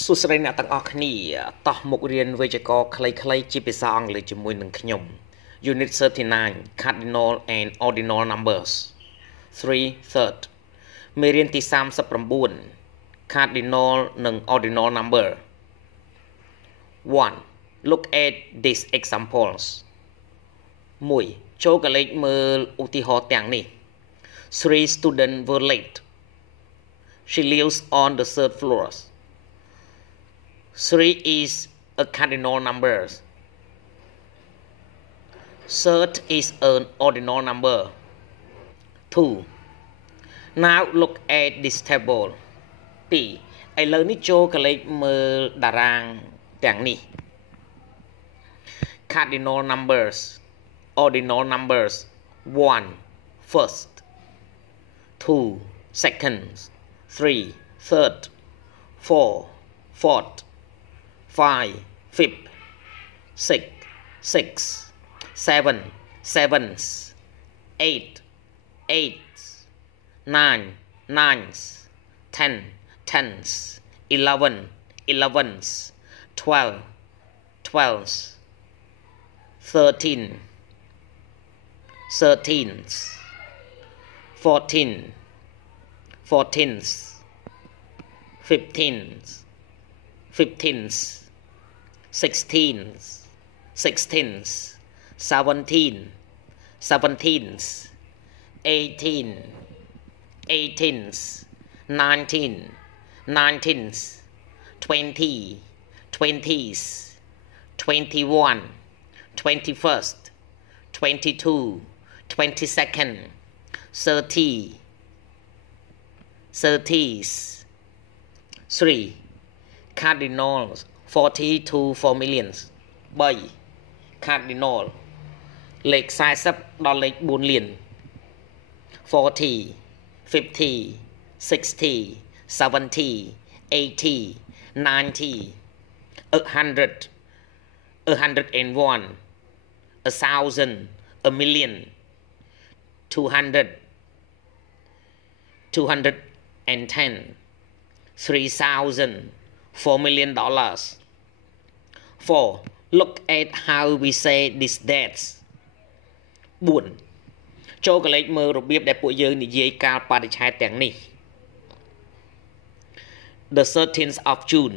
សួស្តីអ្នកទាំងអស់គ្នាតោះមុខរៀនវេយ្យាករណ៍ខ្លីៗជាភាសាអង់គ្លេសជាមួយនឹងខ្ញុំ Unit 39 Cardinal and Ordinal Numbers 3rd មេរៀនទី39 Cardinal និង Ordinal Number 1 Look at these examples 1ចូលកលេចមើលឧទាហរណ៍ទាំងនេះ Three students were late. She lives on the third floor. 3 is a cardinal number. Third is an ordinal number. 2. Now look at this table. 2. ឥឡូវនេះចូលកលេចមើលតារាងទាំងនេះ Cardinal numbers, ordinal numbers. 1. First. 2. Second. 3. Third. 4. Fourth. 5. Fifth. 6. Sixth. 7. Seventh. 8. Eighth. 9. Ninth. 10. Tenth. 11. Eleventh. 12. Twelfth. 13. 13th. 14. 14th. 15th. 15th. 16th. 16th. 17. 17th. 18. 18th. 19. 19th. 20. 20th. 21. 21st. 22. 22nd. 30. 30th. 3. Cardinals 40 to 4 millions 3. Cardinal លេខ40ដល់លេខ4លាន 40 50 60 70 80 90 100 101 1,000 a million 200 210 3,000 $4 million. 4. Look at how we say these dates. 4. ចូលកលេចមើលរបៀបដែលពួកយើងនិយាយកាលបរិច្ឆេទទាំងនេះ The 13th of June.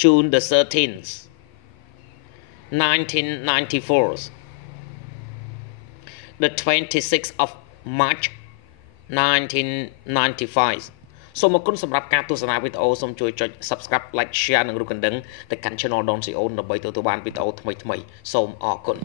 June the 13th. 1994. The 26th of March. 1995. សូមអរគុណសម្រាប់ការទស្សនាវីដេអូសូមជួយចុច Subscribe Like Share និងរូបកណ្ដឹងទៅកាន់ Channel Don Sreyoun ដើម្បីទទួលបានវីដេអូថ្មីៗសូមអរគុណ